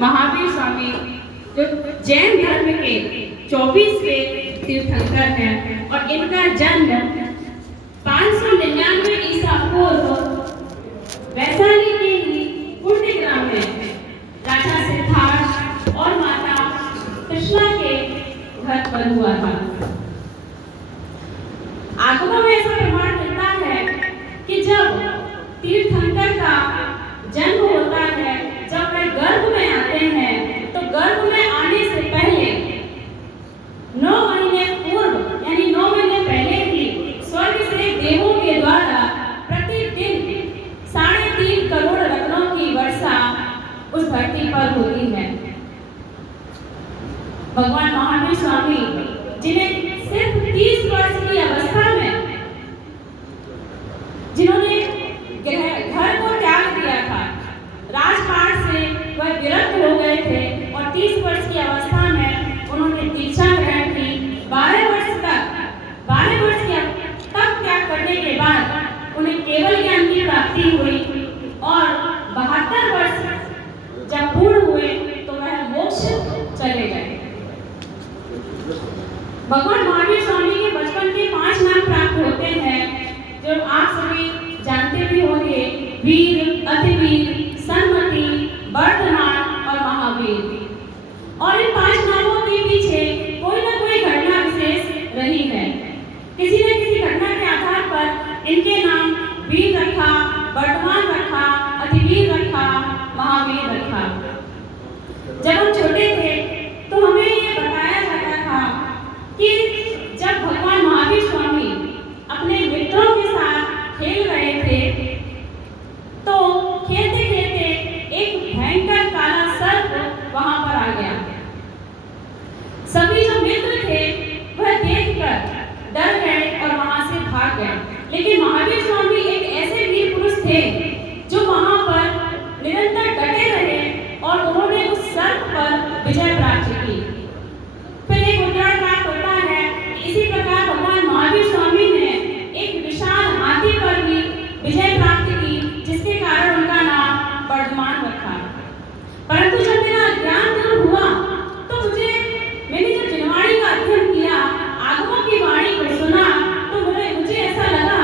महावीर स्वामी जो जैन धर्म के 24वें तीर्थंकर हैं और इनका जन्म 599 ईसा पूर्व वैशाली के ही कुंडी ग्राम में राजा सिद्धार्थ और माता कृष्णा के घर पर हुआ था। आगमों में ऐसा प्रमाण मिलता है कि जब तीर्थंकर का जन्म होता है, जब वे गर्भ में आते हैं, तो गर्भ में आने से पहले 9 महीने पूर्व यानी 9 महीने पहले ही स्वर्ग से देवों के द्वारा प्रतिदिन 3.5 करोड़ रत्नों की वर्षा उस धरती पर होती है। भगवान महावीर स्वामी जिन्हें सिर्फ 30 वर्ष की अवस्था में जिन्होंने घर को त्याग दिया था, राजपाट से वह विरक्त हो गए थे और 30 वर्ष की अवस्था में उन्होंने दीक्षा ग्रहण की। 12 वर्ष तक त्याग करने के बाद उन्हें केवल ज्ञान की प्राप्ति हुई और 72 वर्ष जब पूर्ण हुए तो वह मोक्ष चले गए। भगवान महावीर स्वामी के बचपन के 5 नाम प्राप्त होते हैं, जो आप सभी जानते भी होंगे: वीर, अतिवीर, सन्मति, वर्धमान और महावीर। और इन 5 नामों के पीछे कोई ना कोई घटना विशेष रही है। किसी न किसी घटना के आधार पर इनके नाम वीर रखा, वर्धमान रखा, अतिवीर रखा, महावीर रखा। जब हम छोटे थे तो हमें ये बताया जाता था कि जब भगवान महावीर स्वामी अपने मित्रों के साथ खेल रहे थे तो खेलते खेलते एक भयंकर काला सर्प वहां पर आ गया। सभी जो मित्र थे वह देखकर डर गए और वहां से भाग गए। लेकिन महावीर स्वामी एक ऐसे वीर पुरुष थे जो वहां पर निरंतर डटे रहे और उन्होंने उस सर्प पर विजय प्राप्त की। फिर एक उदाहरण प्राप्त होता है। इसी प्रकार भगवान महावीर स्वामी ने एक विशाल हाथी पर भी विजय प्राप्त की, जिसके कारण उनका नाम वर्धमान रखा। परंतु जब मेरा ज्ञान दूर हुआ तो मैंने जब जिनवाणी का अध्ययन किया, आगमों की वाणी को सुना, तो मुझे ऐसा लगा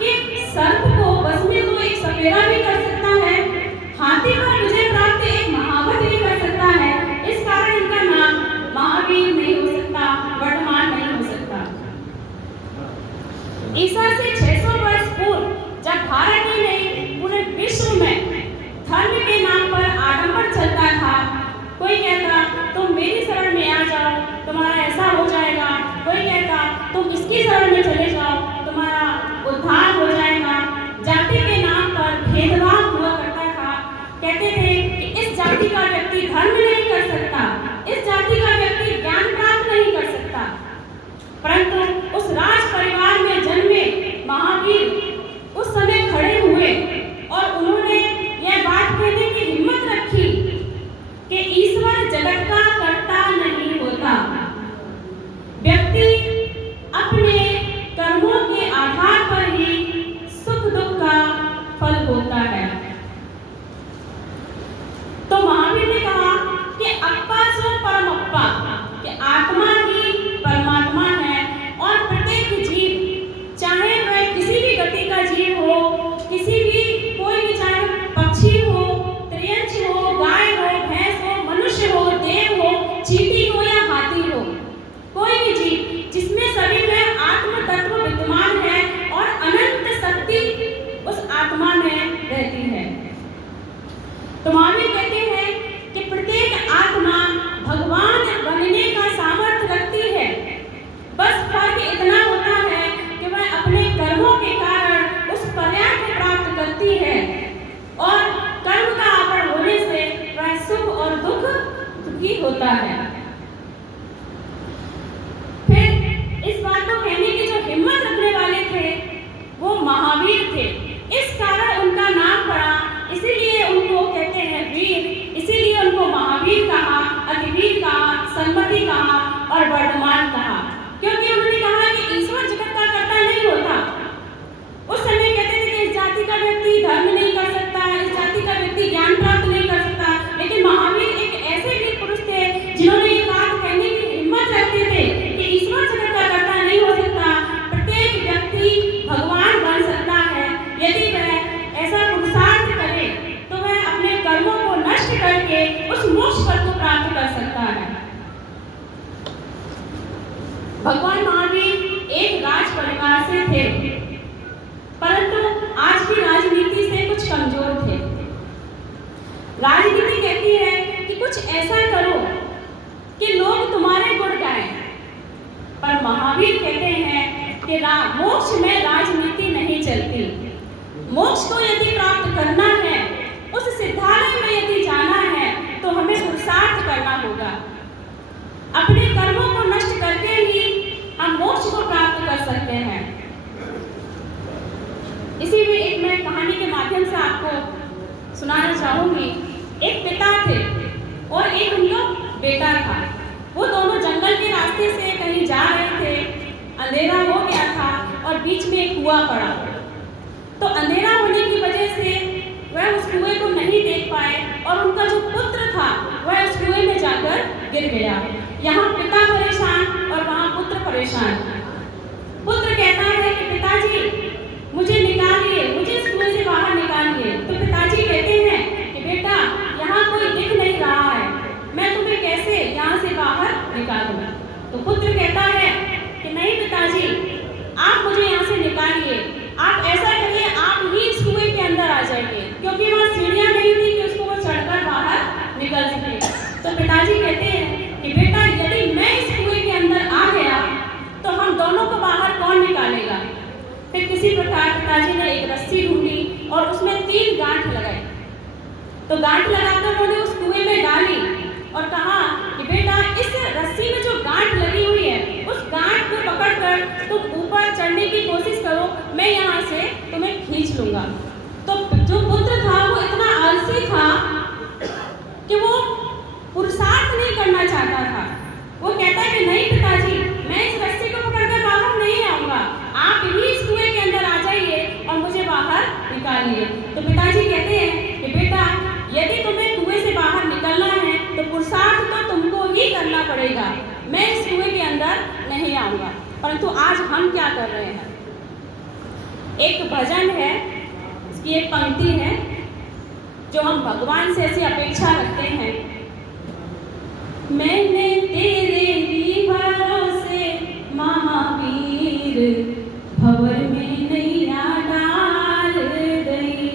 कि सर्प को बस में तो एक सपेरा भी कर सकता है, हाथी पर विजय प्राप्त एक महावत भी कर सकता है। इस कारण इनका नाम महावीर नहीं हो सकता, वर्धमान नहीं हो सकता। ईसा से 600 वर्ष पूर्व जब भारत ही नहीं पूरे विश्व में धर्म के नाम पर आडंबर चलता था, कोई कहता तुम मेरी शरण में आ जाओ, तुम्हारा ऐसा हो जाएगा, कोई कहता तुम इसकी शरण में चले जाओ, तुम्हारा उद्धार हो जाएगा। जाति के नाम पर भेदभाव हुआ करता था। कहते थे कि इस जाति का व्यक्ति धर्म नहीं कर सकता, इस जाति का व्यक्ति ज्ञान प्राप्त नहीं कर सकता। परंतु उस राज परिवार में जन्मे महावीर उस समय खड़े हुए और उन्होंने यह बात कहने की हिम्मत रखी कि ईश्वर जगत का कर्ता नहीं होता, व्यक्ति अपने कर्मों के आधार पर ही सुख दुख का फल होता है। तो महावीर ने कहा कि अप्पा सो परमप्पा, कि आत्मा ही परमात्मा है और प्रत्येक जीव, चाहे वह किसी भी गति का जीव हो, किसी भी कोई भी, चाहे पक्षी हो, त्रियंच हो, गाय हो, भैंस हो, मनुष्य हो, देव हो, चींटी हो या हाथी हो, कोई भी जीव जिसमें सभी में आत्म तत्व विद्यमान है और अनंत शक्ति उस आत्मा में रहती है। तो महावीर कहते हैं कि प्रत्येक आत्मा भगवान बनने का सामर्थ्य रखती है, बस फर्क इतना होता है कि वह अपने कर्मों के कारण उस पर्याय को प्राप्त करती है और कर्म का आवरण होने से वह सुख और दुखी होता है। फिर इस बात को कहने की जो हिम्मत रखने वाले थे वो महावीर थे, इस कारण उनका नाम पड़ा, इसीलिए उनको कहते हैं वीर, इसीलिए उनको महावीर कहा, अतिवीर कहा, सन्मति कहा और वर्धमान कहा, क्योंकि उन्होंने कहा कि ईश्वर जगत का कर्ता नहीं होता। उस समय कहते थे कि इस जाति का व्यक्ति धर्म नहीं कर सकता, इस जाति का व्यक्ति ज्ञान प्राप्त नहीं कर सकता, लेकिन महावीर एक कुछ ऐसा करो कि लोग तुम्हारे गुण गाएं। पर महावीर कहते हैं कि मोक्ष में राजनीति नहीं चलती। मोक्ष को यदि प्राप्त करना है, उस सिद्धालय में यदि जाना है, तो हमें पुरुषार्थ करना होगा। अपने कर्मों को नष्ट करके ही हम मोक्ष को प्राप्त कर सकते हैं। इसी में एक मैं कहानी के माध्यम से आपको सुनाना चाहूंगी। एक पिता थे और एक उनका बेटा था। वो दोनों जंगल के रास्ते से कहीं जा रहे थे। अंधेरा हो गया था और बीच में एक कुआं पड़ा। तो अंधेरा होने की वजह से वह उस कुएं को नहीं देख पाए और उनका जो पुत्र था वह उस कुएं में जाकर गिर गया। यहाँ पिता परेशान और वहाँ पुत्र परेशान। पुत्र कहता है कि पिताजी मुझे निकालिए, मुझे इस कुएं से बाहर निकालिए। तो पिताजी कहते हैं कि बेटा यहाँ कोई दिख नहीं रहा है, मैं तुम्हें कैसे यहाँ से बाहर निकालूंगा। तो पुत्र कहता है कि नहीं पिताजी, आप मुझे यहाँ से निकालिए। आप ऐसा करिए, आप ही इस कुएं के अंदर आ जाइए, क्योंकि वहाँ सीढ़ियाँ नहीं थी कि उसको वो चढ़कर बाहर निकल सके। तो पिताजी कहते हैं कि बेटा यदि मैं इस कुएं के अंदर आ गया तो हम दोनों को बाहर कौन निकालेगा। फिर किसी प्रकार पिताजी ने एक रस्सी ढूंढी और उसमें 3 गांठ लगाई। तो गांठ लगाकर उन्होंने उस कुएं में डाली और कहा कि बेटा इस रस्सी में जो गांठ लगी हुई है, उस गांठ को पकड़कर तुम ऊपर चढ़ने की कोशिश करो, मैं यहाँ से तुम्हें खींच लूंगा। तो जो पुत्र था वो इतना आलसी था कि वो पुरुषार्थ नहीं करना चाहता था। वो कहता है कि नहीं पिताजी, मैं इस रस्सी को पकड़कर बाहर नहीं आऊंगा, आप ही इस कुएं के अंदर आ जाइए और मुझे बाहर निकालिए। तो पिताजी कहते हैं कि बेटा यदि तुम्हें कुएं से बाहर निकलना है तो पुरुषार्थ तो तुमको ही करना पड़ेगा, मैं इस कुएं के अंदर नहीं आऊंगा। परंतु आज हम क्या कर रहे हैं, एक भजन है, इसकी एक पंक्ति है जो हम भगवान से ऐसी अपेक्षा रखते हैं। मैंने तेरे ही भरोसे महावीर भंवर में नैया डाल गई।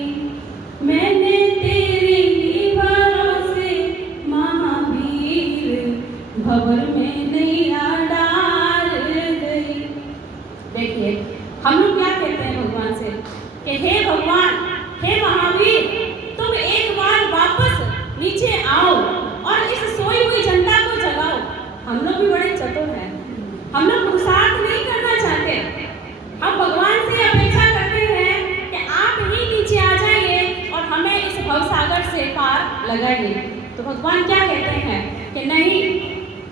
मैंने तेरे ही भरोसे महावीर भंवर में नैया डाल गई। देखिए हम लोग क्या कहते हैं भगवान से कि हे भगवान, हे महावीर, तुम एक बार वापस नीचे आओ और इस सोई हुई जनता को जगाओ। हम लोग भी बड़े चतुर हैं, हम लोग पुरुषार्थ नहीं करना चाहते। हम भगवान से अपेक्षा करते हैं कि आप ही नीचे आ जाइए और हमें इस भवसागर से पार लगाइए। तो भगवान क्या कहते हैं कि नहीं,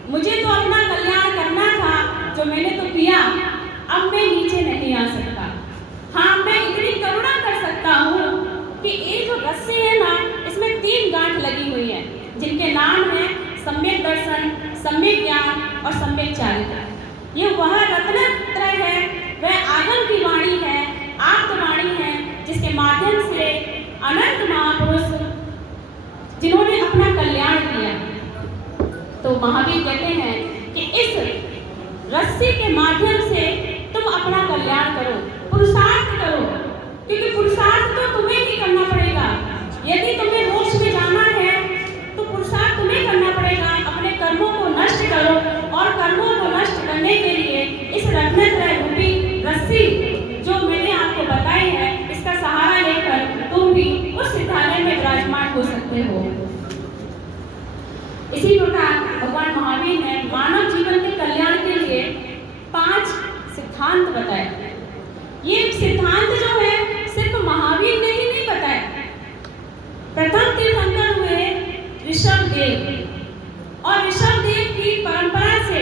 मुझे तो अपना कल्याण करना था, जो मैंने तो किया, अब मैं नीचे नहीं आ सकता। हाँ, मैं इतनी करुणा कर सकता हूँ कि ये जो रस्सी है ना, इसमें 3 गांठ लगी हुई है, जिनके नाम हैं सम्यक दर्शन, सम्यक ज्ञान और सम्यक चारित्र्य। ये वह रत्नत्रय है, वह आगम की वाणी है, आप्तवाणी है, जिसके माध्यम से अनंत महापुरुष जिन्होंने अपना कल्याण किया। तो महावीर कहते हैं कि इस रस्सी के माध्यम से तुम अपना कल्याण करो, पुरुषार्थ करो, क्योंकि पुरुषार्थ तो तुम्हें ही करना पड़ेगा। यदि तुम्हें मोक्ष में जाना है तो पुरुषार्थ तुम्हें करना पड़ेगा। अपने कर्मों को नष्ट करो और कर्मों को नष्ट करने के लिए इस रत्नत्रय रूपी रस्सी जो मैंने आपको बताई है, इसका सहारा लेकर तुम भी उस सिद्धालय में विराजमान हो सकते हो। इसी प्रकार भगवान महावीर ने मानव जीवन के कल्याण के लिए 5 सिद्धांत बताए। ये सिद्धांत जो है सिर्फ महावीर ने ही नहीं बताया। प्रथम तीर्थंकर हुए ऋषभदेव और ऋषभदेव की परंपरा से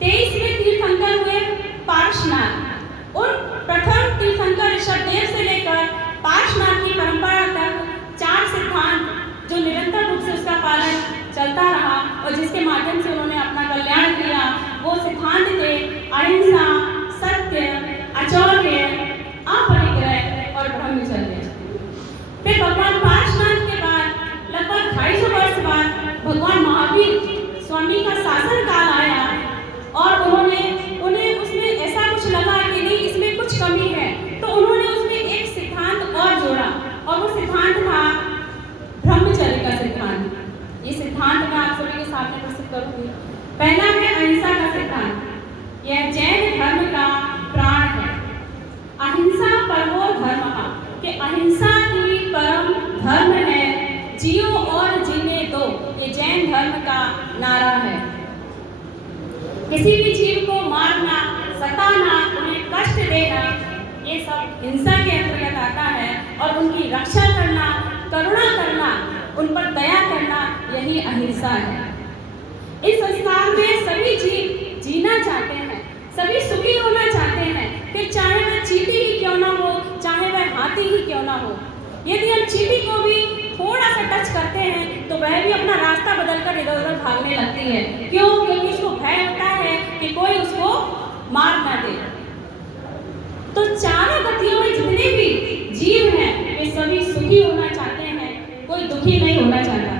23वें तीर्थंकर हुए पार्श्वनाथ। उन प्रथम तीर्थंकर ऋषभदेव से लेकर पार्श्वनाथ की परंपरा तक 4 सिद्धांत जो निरंतर रूप से उसका पालन चलता रहा और जिसके माध्यम से उन्होंने अपना कल्याण किया, वो सिद्धांत थे अहिंसा, सत्य, अचौर्य, अपरिग्रह और ब्रह्मचर्य। फिर भगवान पार्श्वनाथ के बाद लगभग 250 वर्ष बाद भगवान महावीर स्वामी का शासन काल आया और उन्हें उसमें ऐसा कुछ लगा कि नहीं, इसमें कुछ कमी है, तो उन्होंने उसमें एक सिद्धांत और जोड़ा और वो सिद्धांत था ब्रह्मचर्य का सिद्धांत। ये पहला है अहिंसा का सिद्धांत। यह जैन धर्म का प्राण है। अहिंसा परमो धर्मः, कि अहिंसा ही परम धर्म है, जियो और जीने दो, ये जैन धर्म का नारा है। किसी भी जीव को मारना, सताना, उन्हें कष्ट देना, ये सब हिंसा के अंतर्गत आता है। और उनकी रक्षा करना, करुणा करना, उन पर दया करना, यही अहिंसा है। इस संसार में सभी जीव जीना चाहते हैं, सभी सुखी होना चाहते हैं, फिर चाहे वह चींटी ही क्यों ना हो, चाहे वह हाथी ही क्यों ना हो। यदि हम चींटी को भी थोड़ा सा टच करते हैं तो वह भी अपना रास्ता बदलकर इधर उधर भागने लगती है। क्यों? क्योंकि उसको भय होता है कि कोई उसको मार ना दे। तो चारों गतियों में जितने भी जीव हैं वे सभी सुखी होना चाहते हैं, कोई दुखी नहीं होना चाहता।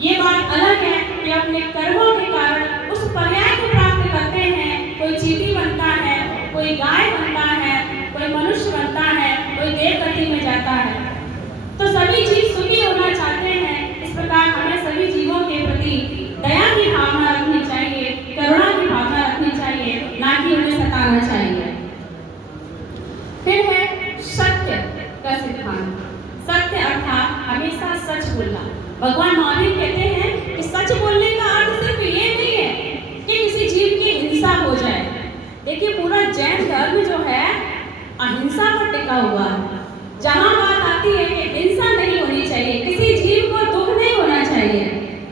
ये बात अलग है कि अपने कर्मों के कारण उस पर्याय को प्राप्त करते हैं। कोई चींटी बनता है, कोई गाय बनता है, कोई मनुष्य बनता है, कोई देव गति में जाता है। तो सभी जीव सुखी होना चाहते हैं। इस प्रकार हमें सभी जीवों के प्रति दया की भावना रखनी चाहिए, करुणा की भावना रखनी चाहिए, ना कि उन्हें सताना चाहिए। फिर है सत्य का सिद्धांत। सत्य अर्थात हमेशा सच बोलना। भगवान महावीर कहते हैं कि सच बोलने का अर्थ सिर्फ ये नहीं है कि किसी जीव की हिंसा हो जाए। देखिए, पूरा जैन धर्म जो है अहिंसा पर टिका हुआ है। जहाँ बात आती है कि हिंसा नहीं होनी चाहिए, किसी जीव को दुख नहीं होना चाहिए,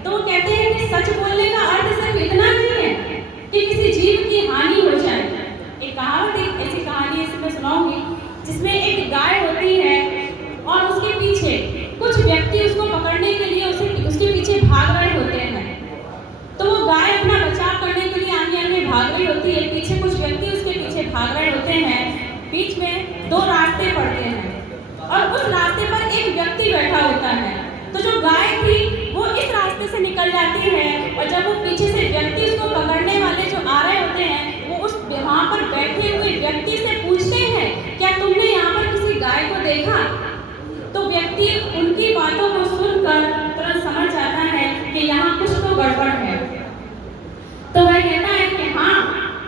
तो वो कहते हैं कि सच बोलने का अर्थ सिर्फ इतना नहीं है कि किसी जीव की हानि हो जाए। एक कहावत, एक ऐसी कहानी इसमें सुनाऊंगी, जिसमें एक गाय होती है और उसके पीछे कुछ व्यक्ति उसको पकड़ने के लिए उसके पीछे भाग रहे होते हैं। तो वो गाय अपना बचाव करने के लिए आगे आगे भाग रही होती है, पीछे कुछ व्यक्ति उसके पीछे भाग रहे होते हैं। बीच में दो रास्ते पड़ते हैं और उस रास्ते पर एक व्यक्ति बैठा होता है। तो जो गाय थी वो इस रास्ते से निकल जाती है और जब वो पीछे से व्यक्ति उसको पकड़ने वाले जो आ रहे होते हैं, वो उस वहाँ पर बैठे हुए व्यक्ति से पूछते हैं, क्या तुमने यहाँ पर किसी गाय को देखा? तो व्यक्ति उनकी बातों को सुनकर तुरंत समझ जाता है कि यहाँ कुछ तो गड़बड़ है। तो वह कहता है कि हाँ,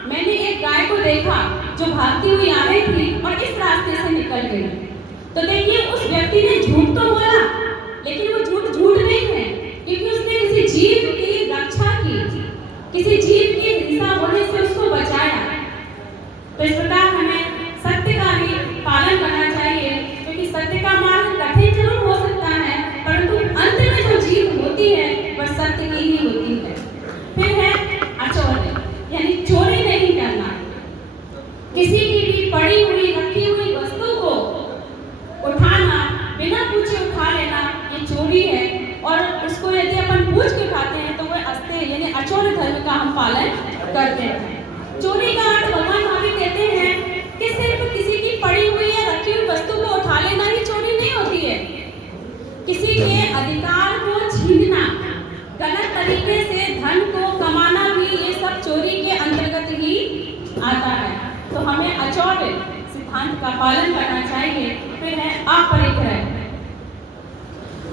मैंने एक गाय को देखा जो भागती हुई आ रही थी और इस रास्ते से निकल गई। तो देखिए, उस व्यक्ति ने झूठ तो बोला, लेकिन वो झूठ नहीं है, क्योंकि उसने किसी जीव की रक्षा की, किसी जीव की हिंसा होने से उसको बचाया। तो इस प्रकार हमें सत्य का भी पालन करना चाहिए, क्योंकि सत्य का मार्ग कठिन जरूर हो सकता है, परंतु अंत में जो जीत होती है वह सत्य की ही होती है। फिर है अचौर्य, यानी चोरी नहीं करना। किसी की भी पड़ी हुई रखी हुई वस्तु को उठाना, बिना पूछे उठा लेना, ये चोरी है। और उसको यदि अपन पूछ के उठाते हैं तो वह अस्ते यानी अचौर्य धर्म का हम पालन करते हैं। चोरी का अर्थ भगवान महावीर कहते हैं कि सिर्फ किसी की पड़ी हुई या रखी हुई वस्तु को उठा लेना ही चोरी नहीं होती है। किसी के अधिकार को छीनना, गलत तरीके से धन को कमाना भी ये सब चोरी के अंतर्गत ही आता है। तो हमें अचौर्य सिद्धांत का पालन करना चाहिए। फिर है अपरिग्रह,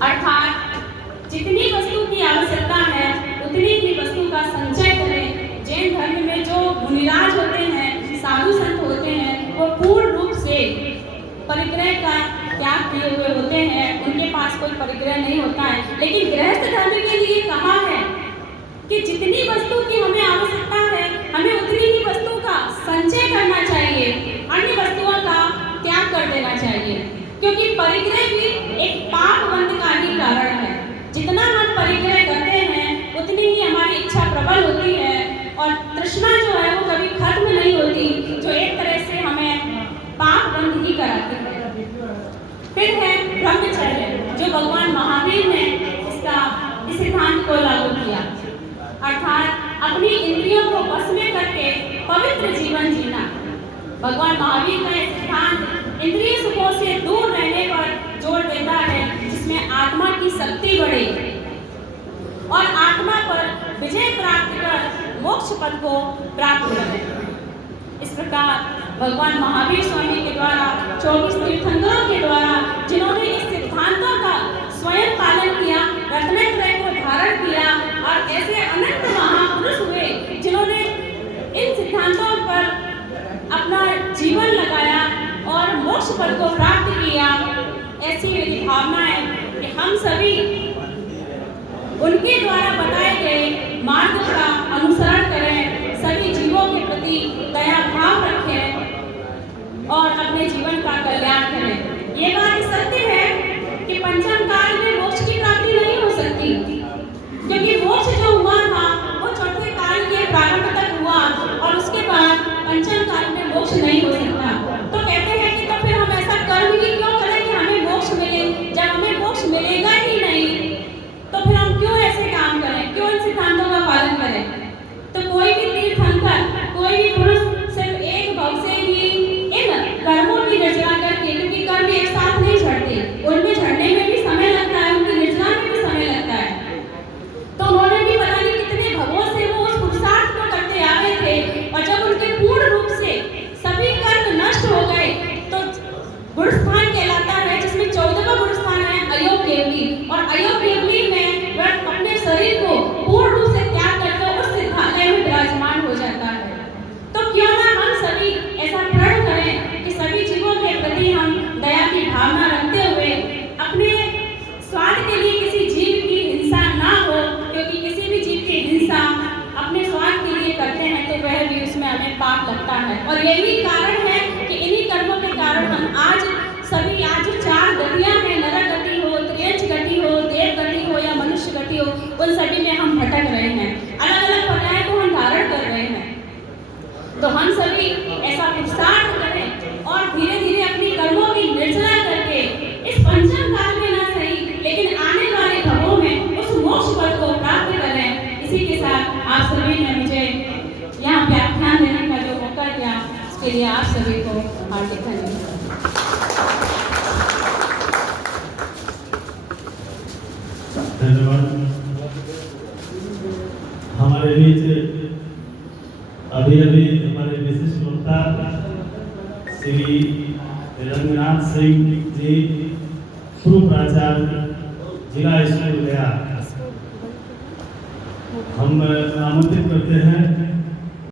अर्थात जितनी वस्तु की आवश्यकता है उतनी ही वस्तु का संचय करें। जैन धर्म में जो मुनिराज होते हैं, साधु संत होते हैं, वो पूर्ण रूप से परिग्रह का त्याग किए हुए होते हैं, उनके पास कोई परिग्रह नहीं होता है। लेकिन गृहस्थ धर्म के लिए कहा है कि जितनी वस्तु की हमें आवश्यकता है, हमें उतनी ही वस्तु का संचय करना चाहिए, अन्य वस्तुओं का त्याग कर देना चाहिए, क्योंकि परिग्रह भी एक पाप बंध का ही कारण है। जितना हम परिग्रह करते हैं उतनी ही हमारी इच्छा प्रबल होती है और तृष्णा जो है वो कभी खत्म नहीं होती, जो एक तरह से हमें पाप बंध ही कराती है। फिर है ब्रह्मचर्य, जो भगवान महावीर ने इस सिद्धांत को लागू किया, अर्थात अपनी इंद्रियों को वश में करके पवित्र जीवन जीना। भगवान महावीर का यह सिद्धांत इंद्रिय सुखों से दूर रहने पर जोर देता है, जिसमें आत्मा की शक्ति बढ़े और आत्मा पर विजय प्राप्त कर मोक्ष पद को प्राप्त करें। इस प्रकार भगवान महावीर स्वामी के द्वारा 24 तीर्थंकरों के द्वारा जिन्होंने इस सिद्धांतों का स्वयं पालन किया, रत्नत्रय को धारण किया और ऐसे अनंत महापुरुष हुए उनके द्वारा बताए गए मार्ग का अनुसरण करें, सभी जीवों के प्रति दया भाव रखें और अपने जीवन का कल्याण करें। ये बात सत्य है कि पंचम काल में मोक्ष की प्राप्ति नहीं हो सकती, क्योंकि मोक्ष जो हुआ था वो चौथे काल के प्रारंभ तक हुआ और उसके बाद पंचम काल में मोक्ष नहीं हो सकता। तो कहते हैं कि तो फिर हम ऐसा कर्म ही क्यों करें कि हमें मोक्ष मिले, जब हमें मोक्ष मिलेगा ही नहीं तो फिर हम क्यों ऐसे काम करें, क्यों इन सिद्धांतों का पालन करें। तो कोई भी तीर्थंकर, कोई भी पुरुष सिर्फ एक भाव से ही इन कर्मों की निर्जरा करके, क्योंकि कर्म एक साथ नहीं झड़ते, उनमें झड़ने में भी समय लगता है, उनकी निर्जरा में भी समय लगता है। तो उन्होंने भी पता नहीं कितने भवों से वो उस पुरुषार्थ को करते आ रहे थे और जब उनके पूर्ण रूप से सभी कर्म नष्ट हो गए तो गुणस्थान कहलाता है, जिसमें 14वां गुणस्थान है अयोग केवली, और अयोग केवली में वह अपने शरीर को पूर्ण रूप से त्याग करके उस सिद्धालय में विराजमान हो जाता है। तो क्यों ना हम सभी ऐसा प्रण करें कि सभी जीवों के प्रति हम दया की भावना रखते हुए अपने स्वार्थ के लिए किसी जीव की हिंसा ना हो, क्योंकि किसी भी जीव की हिंसा अपने स्वार्थ के लिए करते हैं तो वह भी उसमें हमें पाप लगता है। और यही कारण है कि इन्हीं कर्मों के कारण हम आज सभी आज 4 गतियां हैं, नरक गति हो, त्रियंच गति हो, देव गति हो या मनुष्य गति हो, उन सभी में हम भटक रहे हैं, अलग अलग पर्याय को हम धारण कर रहे हैं। तो हम सभी ऐसा पुरुषार्थ करें और धीरे धीरे अपनी कर्मों की निर्जरा करके इस पंचम काल में ना सही लेकिन आने वाले भवों में उस मोक्ष पद को प्राप्त करें। इसी के साथ आप सभी ने मुझे यहाँ व्याख्यान देने का जो मौका दिया उसके लिए आप सभी को हार्दिक धन्यवाद। धन्यवाद। हमारे बीच अभी हमारे विशिष्ट वक्ता श्री रंगनाथ सिंह जी, पूर्व प्राचार्य जिला स्कूल गया, हम आमंत्रित करते हैं